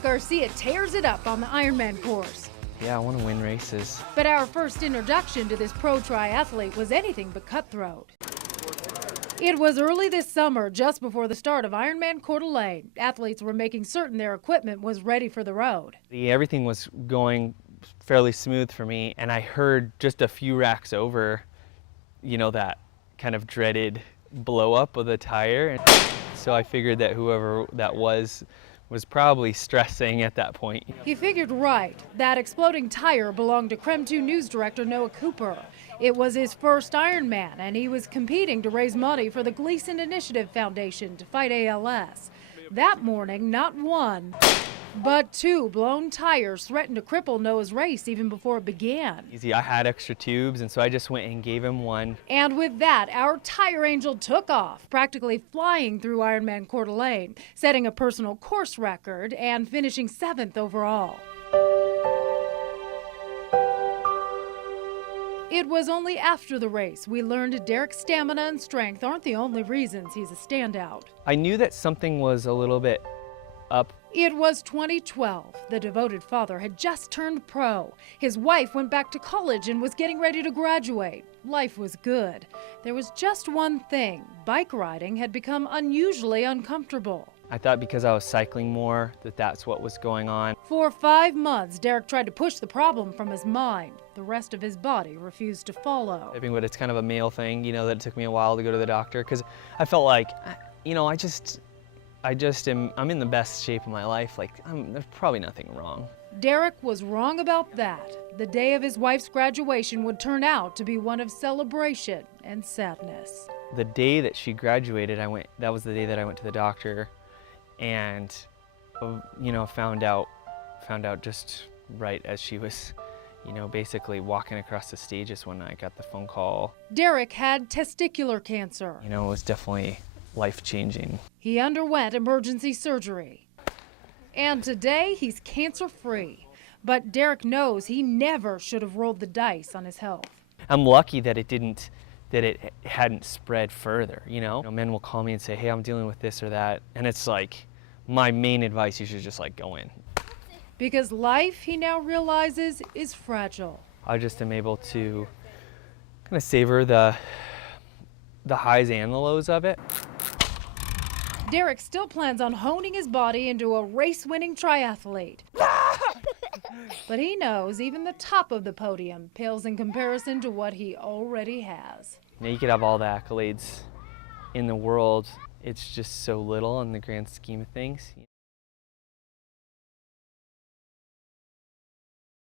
Garcia tears it up on the Ironman course. Yeah, I want to win races. But our first introduction to this pro triathlete was anything but cutthroat. It was early this summer, just before the start of Ironman Coeur d'Alene. Athletes were making certain their equipment was ready for the road. Everything was going fairly smooth for me, and I heard just a few racks over, that kind of dreaded blow up of the tire. And so I figured that whoever that was probably stressing at that point. He figured right. That exploding tire belonged to Creme 2 news director Noah Cooper. It was his first Ironman, and he was competing to raise money for the Gleason Initiative Foundation to fight ALS. That morning, not one, but two blown tires threatened to cripple Noah's race even before it began. I had extra tubes, and so I just went and gave him one. And with that, our tire angel took off, practically flying through Ironman Coeur d'Alene, setting a personal course record and finishing 7th overall. It was only after the race we learned Derek's stamina and strength aren't the only reasons he's a standout. I knew that something was a little bit up. It was 2012. The devoted father had just turned pro. His wife went back to college and was getting ready to graduate. Life was good. There was just one thing. Bike riding had become unusually uncomfortable. I thought because I was cycling more that's what was going on. For 5 months, Derek tried to push the problem from his mind. The rest of his body refused to follow. But it's kind of a male thing, that it took me a while to go to the doctor because I felt like, I'm in the best shape of my life. There's probably nothing wrong. Derek was wrong about that. The day of his wife's graduation would turn out to be one of celebration and sadness. The day that she graduated, that was the day that I went to the doctor and, found out just right as she was, basically walking across the stages when I got the phone call. Derek had testicular cancer. It was definitely life-changing. He underwent emergency surgery. And today, he's cancer-free. But Derek knows he never should have rolled the dice on his health. I'm lucky that it hadn't spread further, Men will call me and say, hey, I'm dealing with this or that. And it's like, my main advice, you should just go in. Because life, he now realizes, is fragile. I just am able to kind of savor the highs and the lows of it. Derek still plans on honing his body into a race-winning triathlete. But he knows even the top of the podium pales in comparison to what he already has. You could have all the accolades in the world. It's just so little in the grand scheme of things.